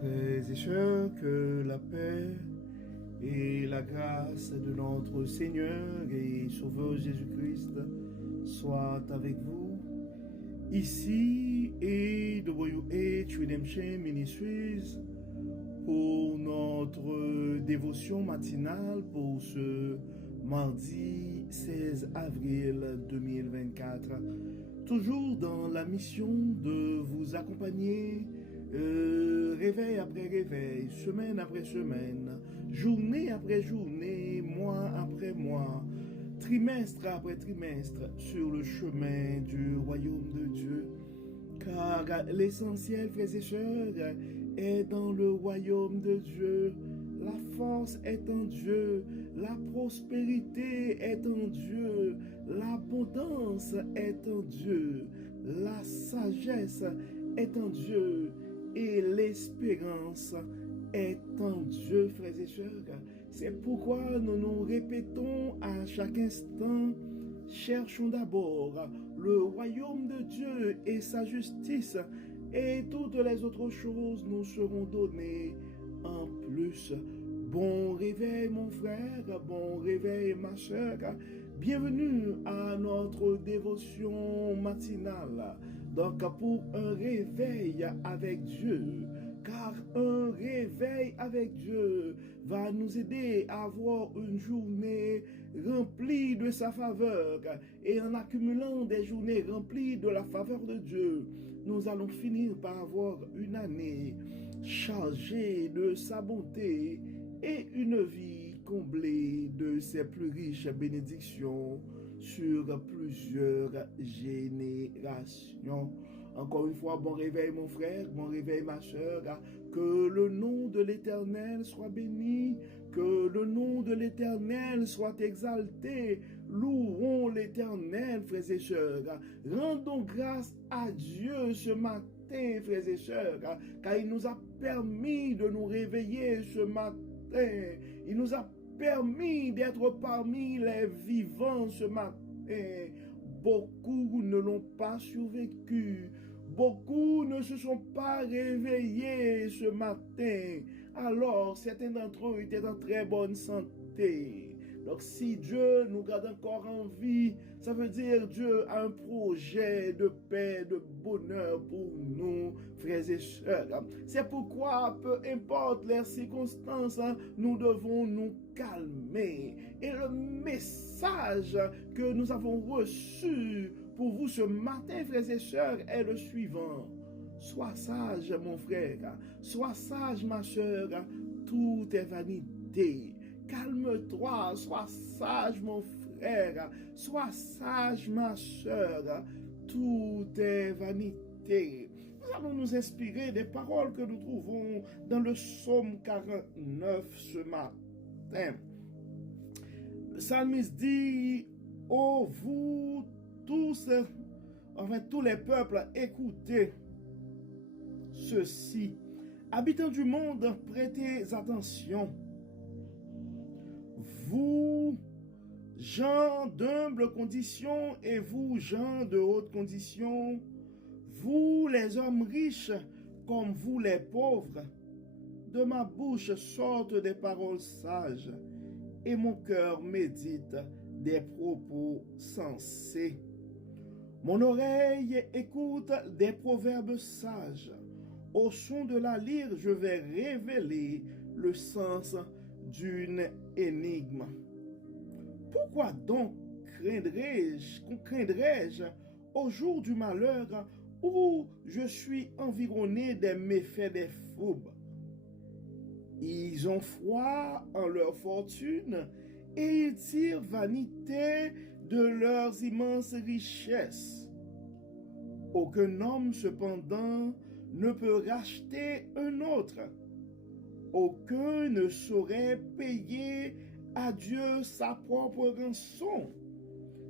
Frères et sœurs, que la paix et la grâce de notre Seigneur et Sauveur Jésus-Christ soient avec vous. Ici et WH Redemption Ministries pour notre dévotion matinale pour ce mardi 16 avril 2024. Toujours dans la mission de vous accompagner réveil après réveil, semaine après semaine, journée après journée, mois après mois, trimestre après trimestre, sur le chemin du royaume de Dieu. Car l'essentiel, frères et sœurs, est dans le royaume de Dieu. La force est en Dieu, la prospérité est en Dieu, l'abondance est en Dieu, la sagesse est en Dieu et l'espérance est en Dieu, frères et sœurs. C'est pourquoi nous nous répétons à chaque instant: cherchons d'abord le royaume de Dieu et sa justice, et toutes les autres choses nous seront données en plus. Bon réveil mon frère, bon réveil ma sœur, bienvenue à notre dévotion matinale. Donc pour un réveil avec Dieu, car un réveil avec Dieu va nous aider à avoir une journée remplie de sa faveur, et en accumulant des journées remplies de la faveur de Dieu, nous allons finir par avoir une année chargée de sa bonté et une vie comblée de ses plus riches bénédictions sur plusieurs générations. Encore une fois, bon réveil mon frère, bon réveil ma soeur, que le nom de l'Éternel soit béni, que le nom de l'Éternel soit exalté. Louons l'Éternel, frères et sœurs. Rendons grâce à Dieu ce matin, frères et sœurs, car il nous a permis de nous réveiller ce matin. Il nous a permis d'être parmi les vivants ce matin. Beaucoup ne l'ont pas survécu. Beaucoup ne se sont pas réveillés ce matin. Alors, certains d'entre eux étaient en très bonne santé. Donc, si Dieu nous garde encore en vie, ça veut dire Dieu a un projet de paix, de bonheur pour nous, frères et sœurs. C'est pourquoi, peu importe les circonstances, nous devons nous calmer. Et le message que nous avons reçu pour vous ce matin, frères et sœurs, est le suivant: sois sage, mon frère, sois sage, ma sœur, tout est vanité. Calme-toi, sois sage, mon frère, sois sage, ma sœur, tout est vanité. Nous allons nous inspirer des paroles que nous trouvons dans le psaume 49 ce matin. Le psalmiste dit: ô vous tous, enfin tous les peuples, écoutez ceci. Habitants du monde, prêtez attention. Vous, gens d'humble condition, et vous, gens de haute condition, vous les hommes riches, comme vous les pauvres, de ma bouche sortent des paroles sages, et mon cœur médite des propos sensés. Mon oreille écoute des proverbes sages. Au son de la lyre, je vais révéler le sens d'une énigme. Pourquoi donc craindrais-je au jour du malheur où je suis environné des méfaits des fourbes? Ils ont foi en leur fortune et ils tirent vanité de leurs immenses richesses. Aucun homme, cependant, ne peut racheter un autre. Aucun ne saurait payer à Dieu sa propre rançon,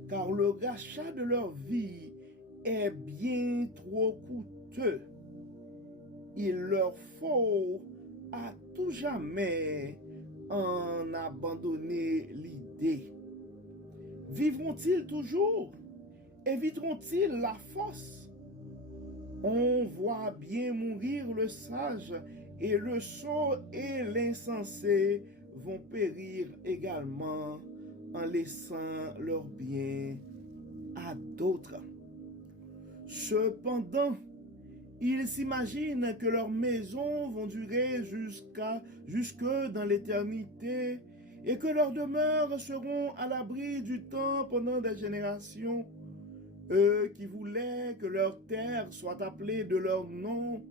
car le rachat de leur vie est bien trop coûteux. Il leur faut à tout jamais en abandonner l'idée. Vivront-ils toujours? Éviteront-ils la force? On voit bien mourir le sage et le sot et l'insensé vont périr également en laissant leurs biens à d'autres. Cependant, ils s'imaginent que leurs maisons vont durer jusque dans l'éternité et que leurs demeures seront à l'abri du temps pendant des générations. Eux qui voulaient que leur terre soit appelée de leur nom,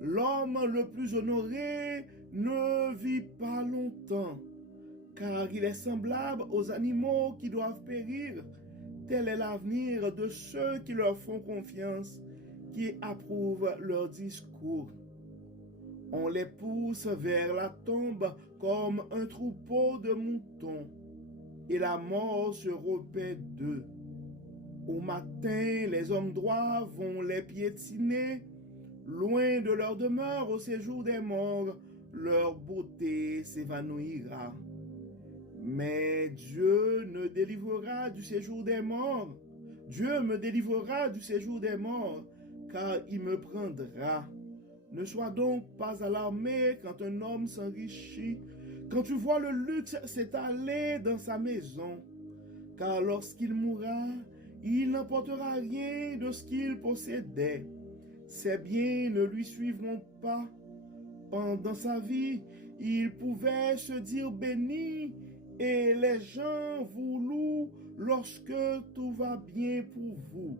l'homme le plus honoré ne vit pas longtemps, car il est semblable aux animaux qui doivent périr. Tel est l'avenir de ceux qui leur font confiance, qui approuvent leur discours. On les pousse vers la tombe comme un troupeau de moutons, et la mort se repaît d'eux. Au matin, les hommes droits vont les piétiner, loin de leur demeure au séjour des morts, leur beauté s'évanouira. Mais Dieu ne délivrera du séjour des morts. Dieu me délivrera du séjour des morts, car il me prendra. Ne sois donc pas alarmé quand un homme s'enrichit, quand tu vois le luxe s'étaler dans sa maison, car lorsqu'il mourra, il n'emportera rien de ce qu'il possédait. Ses biens ne lui suivront pas. Pendant sa vie, il pouvait se dire béni, et les gens vous louent lorsque tout va bien pour vous.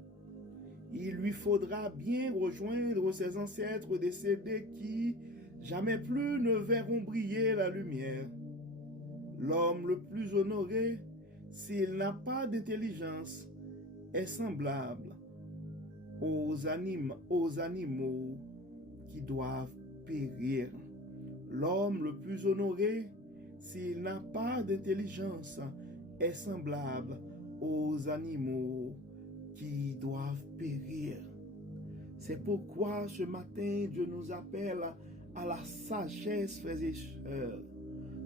Il lui faudra bien rejoindre ses ancêtres décédés qui, jamais plus, ne verront briller la lumière. L'homme le plus honoré, s'il n'a pas d'intelligence, est semblable aux animaux qui doivent périr. L'homme le plus honoré, s'il n'a pas d'intelligence, est semblable aux animaux qui doivent périr. C'est pourquoi ce matin, Dieu nous appelle à la sagesse, frères et sœurs.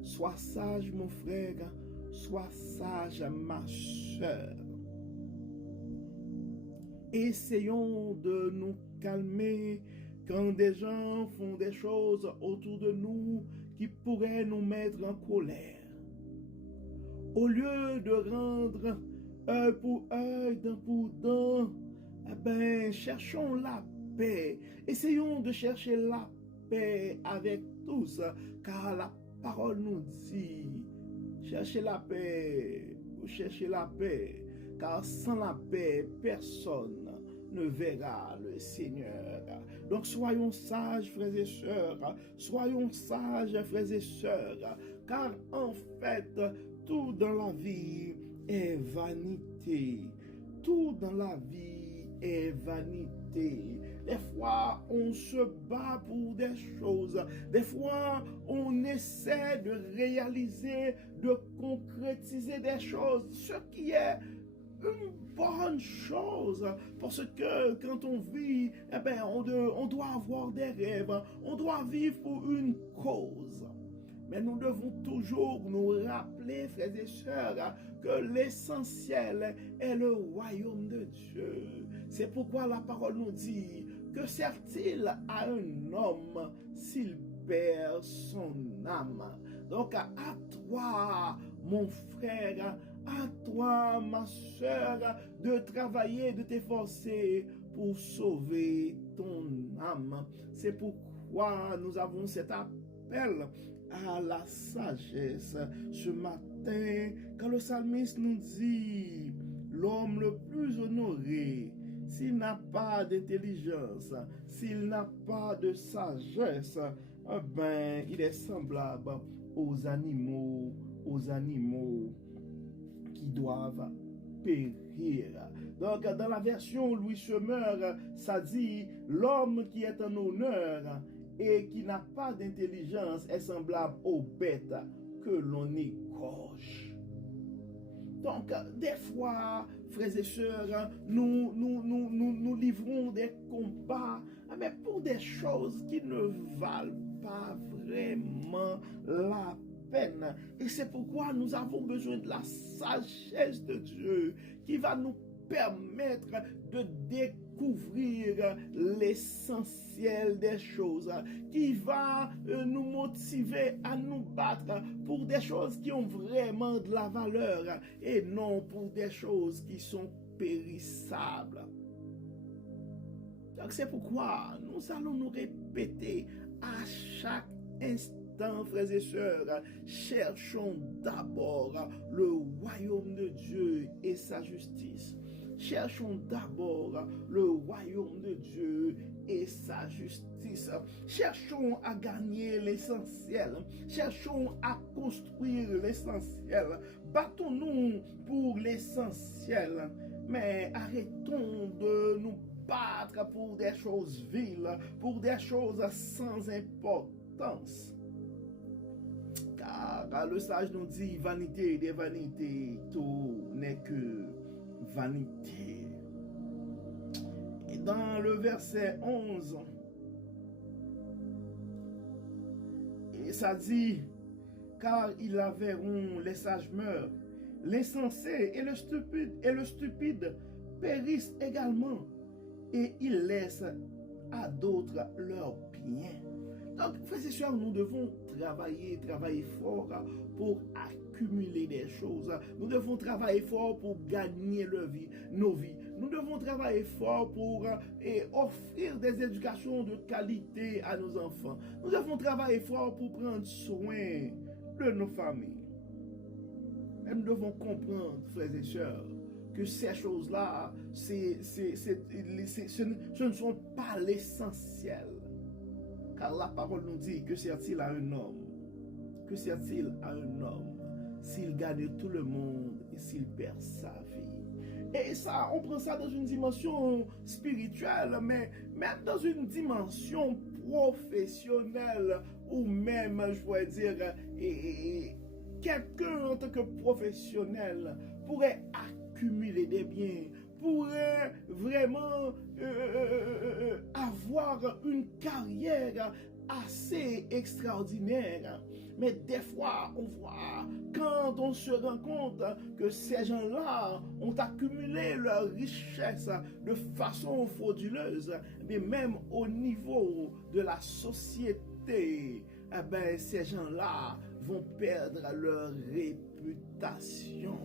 Sois sage, mon frère, sois sage, ma sœur. Essayons de nous calmer quand des gens font des choses autour de nous qui pourraient nous mettre en colère. Au lieu de rendre œil pour œil, dent pour dent, cherchons la paix. Essayons de chercher la paix avec tous, car la parole nous dit, cherchez la paix, car sans la paix, personne ne verra le Seigneur. Donc soyons sages, frères et sœurs, soyons sages, frères et sœurs, car en fait, tout dans la vie est vanité. Tout dans la vie est vanité. Des fois, on se bat pour des choses. Des fois, on essaie de réaliser, de concrétiser des choses. Ce qui est une bonne chose, parce que quand on vit, on doit avoir des rêves, on doit vivre pour une cause. Mais nous devons toujours nous rappeler, frères et sœurs, que l'essentiel est le royaume de Dieu. C'est pourquoi la parole nous dit, que sert-il à un homme s'il perd son âme? Donc à toi, mon frère, à toi, ma sœur, de travailler, de t'efforcer pour sauver ton âme. C'est pourquoi nous avons cet appel à la sagesse ce matin, quand le psalmiste nous dit, l'homme le plus honoré, s'il n'a pas d'intelligence, s'il n'a pas de sagesse, il est semblable aux animaux qui doivent périr. Donc, dans la version Louis Semeur, ça dit, l'homme qui est en honneur et qui n'a pas d'intelligence est semblable aux bêtes que l'on égorge. Donc, des fois, frères et sœurs, nous livrons des combats, mais pour des choses qui ne valent pas vraiment la peine. Et c'est pourquoi nous avons besoin de la sagesse de Dieu qui va nous permettre de découvrir découvrir l'essentiel des choses, qui va nous motiver à nous battre pour des choses qui ont vraiment de la valeur et non pour des choses qui sont périssables. Donc c'est pourquoi nous allons nous répéter à chaque instant, frères et sœurs, cherchons d'abord le royaume de Dieu et sa justice. Cherchons d'abord le royaume de Dieu et sa justice. Cherchons à gagner l'essentiel. Cherchons à construire l'essentiel. Battons-nous pour l'essentiel. Mais arrêtons de nous battre pour des choses viles, pour des choses sans importance. Car le sage nous dit, vanité des vanités, tout n'est que vanité. Et dans le verset 11, et ça dit, car ils la verront, les sages meurent, l'insensé et le stupide périssent également, et ils laissent à d'autres leurs biens. Donc, frères et sœurs, nous devons travailler fort pour accumuler des choses. Nous devons travailler fort pour gagner nos vies. Nous devons travailler fort pour offrir des éducations de qualité à nos enfants. Nous devons travailler fort pour prendre soin de nos familles. Mais nous devons comprendre, frères et sœurs, que ces choses-là, ce ne sont pas l'essentiel. Car la parole nous dit, que sert-il à un homme? Que sert-il à un homme s'il gagne tout le monde et s'il perd sa vie? Et ça, on prend ça dans une dimension spirituelle, mais même dans une dimension professionnelle, ou même, je pourrais dire, quelqu'un en tant que professionnel pourrait accumuler des biens, pourrait vraiment avoir une carrière assez extraordinaire. Mais des fois, on voit, quand on se rend compte que ces gens-là ont accumulé leur richesse de façon frauduleuse, mais même au niveau de la société, eh ben, ces gens-là vont perdre leur réputation.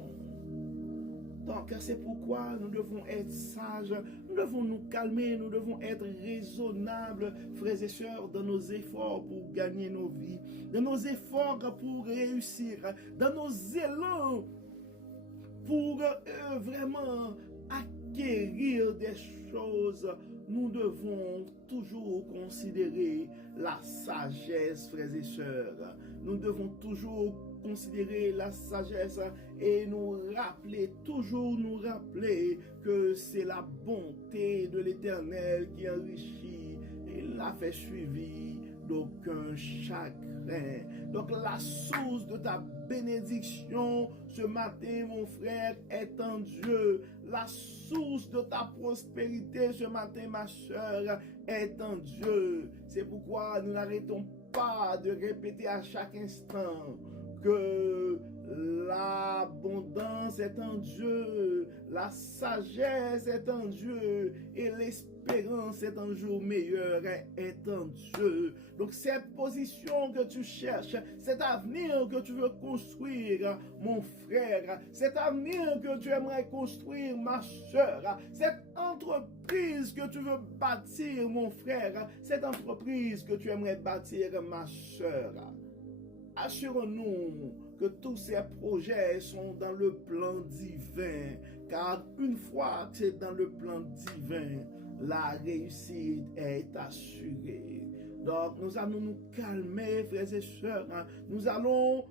Donc, c'est pourquoi nous devons être sages, nous devons nous calmer, nous devons être raisonnables, frères et sœurs, dans nos efforts pour gagner nos vies, dans nos efforts pour réussir, dans nos élans pour vraiment acquérir des choses. Nous devons toujours considérer la sagesse, frères et sœurs. Nous devons toujours considérer la sagesse et toujours nous rappeler que c'est la bonté de l'Éternel qui enrichit et l'a fait suivi d'aucun chagrin. Donc la source de ta bénédiction ce matin, mon frère, est en Dieu. La source de ta prospérité ce matin, ma soeur, est en Dieu. C'est pourquoi nous n'arrêtons pas de répéter à chaque instant que l'abondance est en Dieu, la sagesse est en Dieu et l'espérance est un jour meilleur est en Dieu. Donc cette position que tu cherches, cet avenir que tu veux construire, mon frère, cet avenir que tu aimerais construire, ma soeur, cette entreprise que tu veux bâtir, mon frère, cette entreprise que tu aimerais bâtir, ma soeur, assurons-nous que tous ces projets sont dans le plan divin, car une fois que c'est dans le plan divin, la réussite est assurée. Donc, nous allons nous calmer, frères et sœurs. Nous allons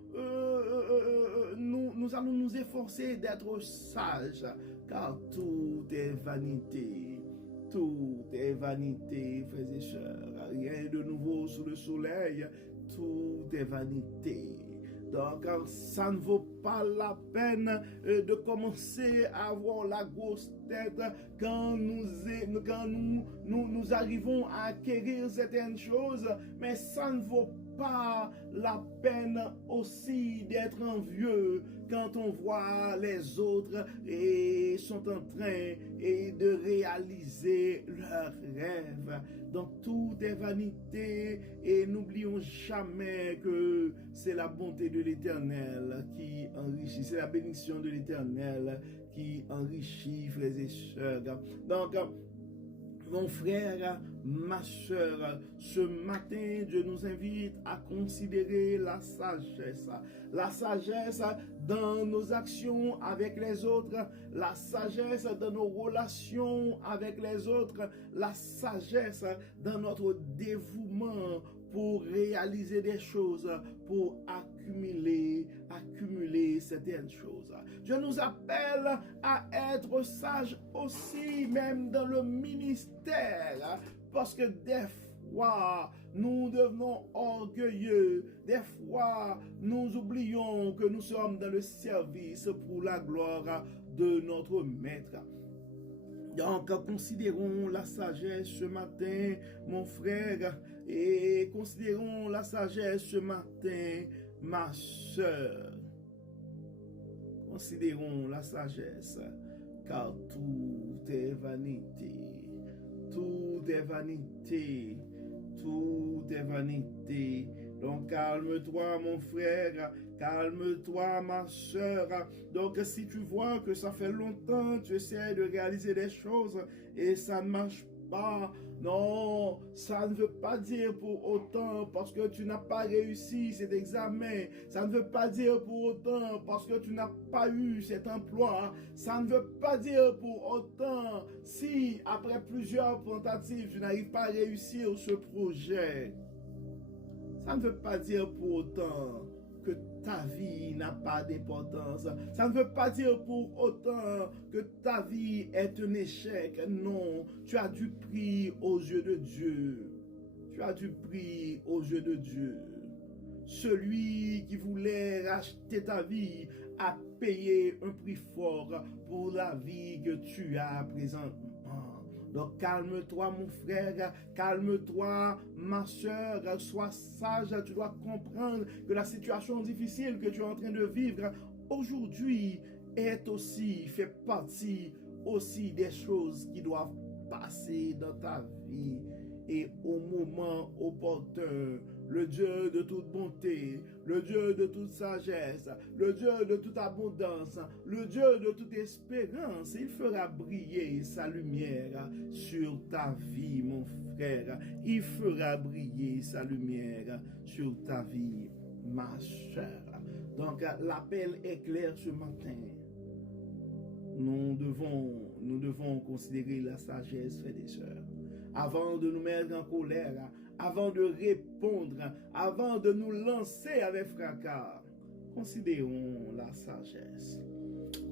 nous efforcer d'être sages, car tout est vanité. Tout est vanité, frères et sœurs. Rien de nouveau sous le soleil. Tout est vanité. Donc, ça ne vaut pas la peine de commencer à avoir la grosse tête quand nous arrivons à acquérir certaines choses, mais ça ne vaut pas la peine aussi d'être envieux quand on voit les autres et sont en train de réaliser leurs rêves. Donc tout est vanité et n'oublions jamais que c'est la bonté de l'Éternel qui enrichit, c'est la bénédiction de l'Éternel qui enrichit, frères et sœurs. Donc, mon frère, ma soeur, ce matin, Dieu nous invite à considérer la sagesse. La sagesse dans nos actions avec les autres, la sagesse dans nos relations avec les autres, la sagesse dans notre dévouement pour réaliser des choses, pour accumuler certaines choses. Dieu nous appelle à être sages aussi, même dans le ministère, parce que des fois, nous devenons orgueilleux, des fois, nous oublions que nous sommes dans le service pour la gloire de notre Maître. Donc, considérons la sagesse ce matin, mon frère, et considérons la sagesse ce matin, ma soeur. Considérons la sagesse, car tout est vanité. Tout est vanité. Tout est vanité. Donc calme-toi mon frère, calme-toi ma soeur. Donc si tu vois que ça fait longtemps, tu essaies de réaliser des choses et ça ne marche pas, non, ça ne veut pas dire pour autant parce que tu n'as pas réussi cet examen, ça ne veut pas dire pour autant parce que tu n'as pas eu cet emploi, ça ne veut pas dire pour autant si après plusieurs tentatives tu n'arrives pas à réussir ce projet. Ça ne veut pas dire pour autant que ta vie n'a pas d'importance. Ça ne veut pas dire pour autant que ta vie est un échec. Non, tu as du prix aux yeux de Dieu. Tu as du prix aux yeux de Dieu. Celui qui voulait racheter ta vie a payé un prix fort pour la vie que tu as présentement. Donc calme-toi mon frère, calme-toi ma soeur, sois sage, tu dois comprendre que la situation difficile que tu es en train de vivre aujourd'hui fait partie aussi des choses qui doivent passer dans ta vie. Et au moment opportun, le Dieu de toute bonté, le Dieu de toute sagesse, le Dieu de toute abondance, le Dieu de toute espérance, il fera briller sa lumière sur ta vie, mon frère. Il fera briller sa lumière sur ta vie, ma soeur. Donc, l'appel est clair ce matin. Nous devons considérer la sagesse, frères et sœurs. Avant de nous mettre en colère, avant de répondre, avant de nous lancer avec fracas, considérons la sagesse.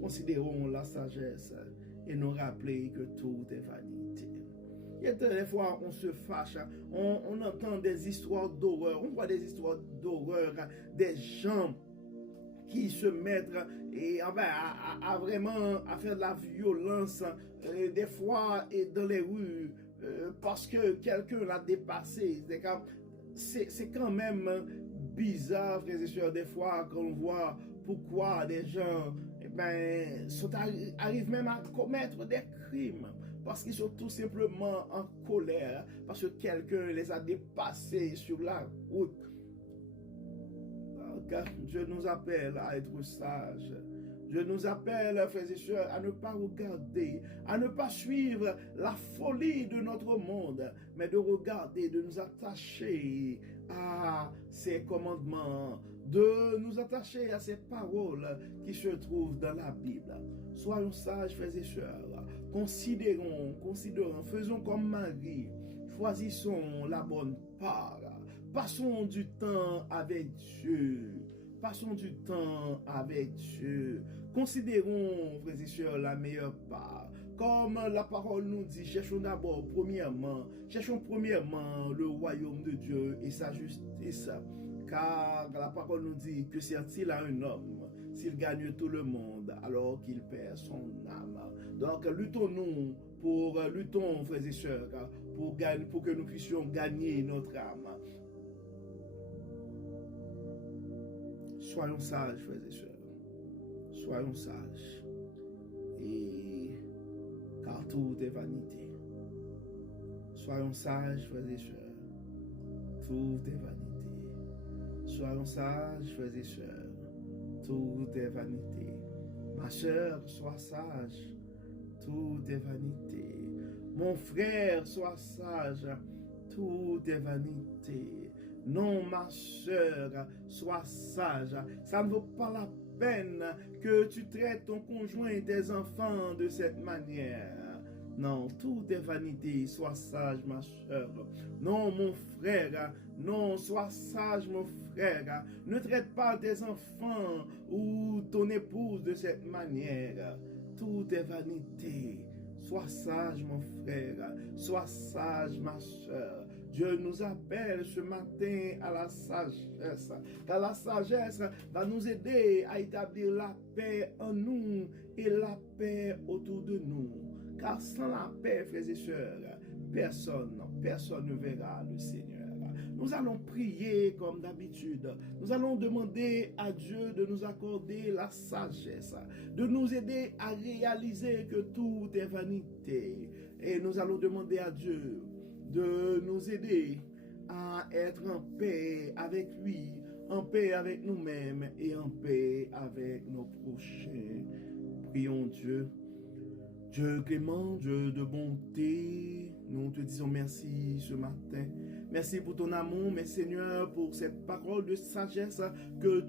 Considérons la sagesse et nous rappeler que tout est vanité. Il y a des fois, on se fâche, on entend des histoires d'horreur, on voit des histoires d'horreur, des gens qui se mettent à vraiment à faire de la violence, des fois et dans les rues, parce que quelqu'un l'a dépassé. C'est quand même bizarre, frères et sœurs, des fois qu'on voit pourquoi des gens arrivent même à commettre des crimes, parce qu'ils sont tout simplement en colère, parce que quelqu'un les a dépassés sur la route. Donc, Dieu nous appelle à être sages. Dieu nous appelle, frères et sœurs, à ne pas regarder, à ne pas suivre la folie de notre monde, mais de regarder, de nous attacher à ses commandements, de nous attacher à ces paroles qui se trouvent dans la Bible. Soyons sages, frères et sœurs. Considérons, faisons comme Marie. Choisissons la bonne part. Passons du temps avec Dieu. Passons du temps avec Dieu. Considérons, frères et sœurs, la meilleure part. Comme la parole nous dit, cherchons premièrement le royaume de Dieu et sa justice. Car la parole nous dit que sert-il à un homme s'il gagne tout le monde alors qu'il perd son âme. Donc luttons, frères et sœurs, pour que nous puissions gagner notre âme. Soyons sages, frères et sœurs. soyons sages. Et car tout est vanité. Soyons sages, frères et sœurs. Tout est vanité. Soyons sages, frères et sœurs. Tout est vanité. Ma sœur, sois sage. Tout est vanité. Mon frère, sois sage. Tout est vanité. Non, ma sœur, sois sage. Ça ne vaut pas la peine que tu traites ton conjoint et tes enfants de cette manière. Non, tout est vanité. Sois sage, ma soeur. Non, mon frère. Non, sois sage, mon frère. Ne traite pas tes enfants ou ton épouse de cette manière. Tout est vanité. Sois sage, mon frère. Sois sage, ma soeur. Dieu nous appelle ce matin à la sagesse. Car la sagesse va nous aider à établir la paix en nous et la paix autour de nous. Car sans la paix, frères et sœurs, personne ne verra le Seigneur. Nous allons prier comme d'habitude. Nous allons demander à Dieu de nous accorder la sagesse, de nous aider à réaliser que tout est vanité. Et nous allons demander à Dieu de nous aider à être en paix avec lui, en paix avec nous-mêmes et en paix avec nos prochains. Prions Dieu. Dieu clément, Dieu de bonté, nous te disons merci ce matin. Merci pour ton amour, mais Seigneur, pour cette parole de sagesse que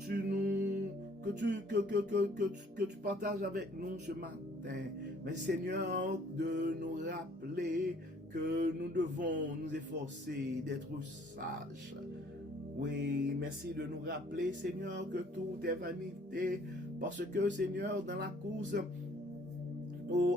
tu partages avec nous ce matin. Mais Seigneur, de nous rappeler que nous devons nous efforcer d'être sages. Oui, merci de nous rappeler, Seigneur, que tout est vanité, parce que, Seigneur, dans la course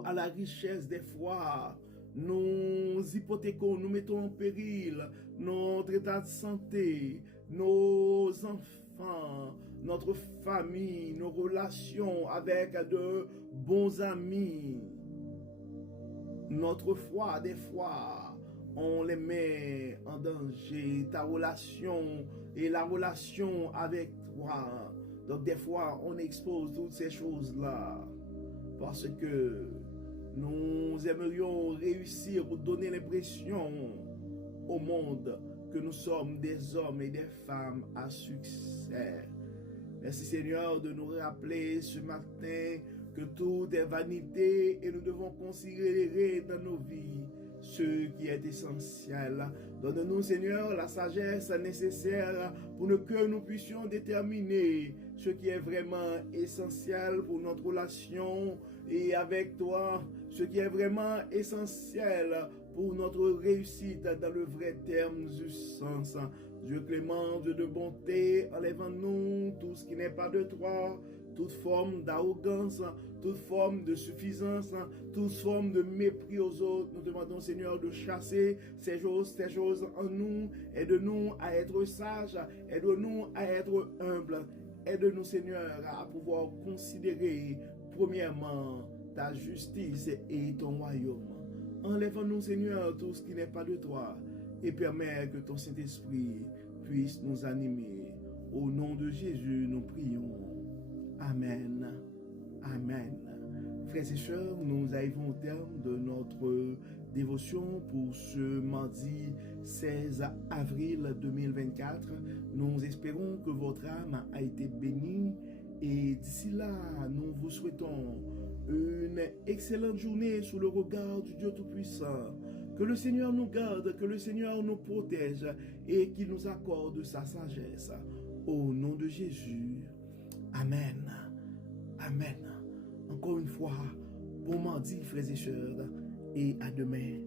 à la richesse des fois, nous hypothéquons, nous mettons en péril notre état de santé, nos enfants, notre famille, nos relations avec de bons amis. Notre foi, des fois, on les met en danger, ta relation et la relation avec toi. Donc des fois, on expose toutes ces choses-là. Parce que nous aimerions réussir ou donner l'impression au monde que nous sommes des hommes et des femmes à succès. Merci Seigneur de nous rappeler ce matin que tout est vanité et nous devons considérer dans nos vies ce qui est essentiel. Donne-nous, Seigneur, la sagesse nécessaire pour que nous puissions déterminer ce qui est vraiment essentiel pour notre relation et avec toi, ce qui est vraiment essentiel pour notre réussite dans le vrai terme du sens. Dieu clément, Dieu de bonté, enlève-nous tout ce qui n'est pas de toi, toute forme d'arrogance, toute forme de suffisance, toute forme de mépris aux autres. Nous demandons, Seigneur, de chasser ces choses en nous. Aide-nous à être sages, aide-nous à être humbles. Aide-nous, Seigneur, à pouvoir considérer, premièrement, ta justice et ton royaume. Enlève-nous, Seigneur, tout ce qui n'est pas de toi et permets que ton Saint-Esprit puisse nous animer. Au nom de Jésus, nous prions. Amen. Amen. Frères et sœurs, nous arrivons au terme de notre dévotion pour ce mardi 16 avril 2024. Nous espérons que votre âme a été bénie et d'ici là, nous vous souhaitons une excellente journée sous le regard du Dieu Tout-Puissant. Que le Seigneur nous garde, que le Seigneur nous protège et qu'il nous accorde sa sagesse. Au nom de Jésus. Amen. Amen. Encore une fois, bon mardi, frères et sœurs, et à demain.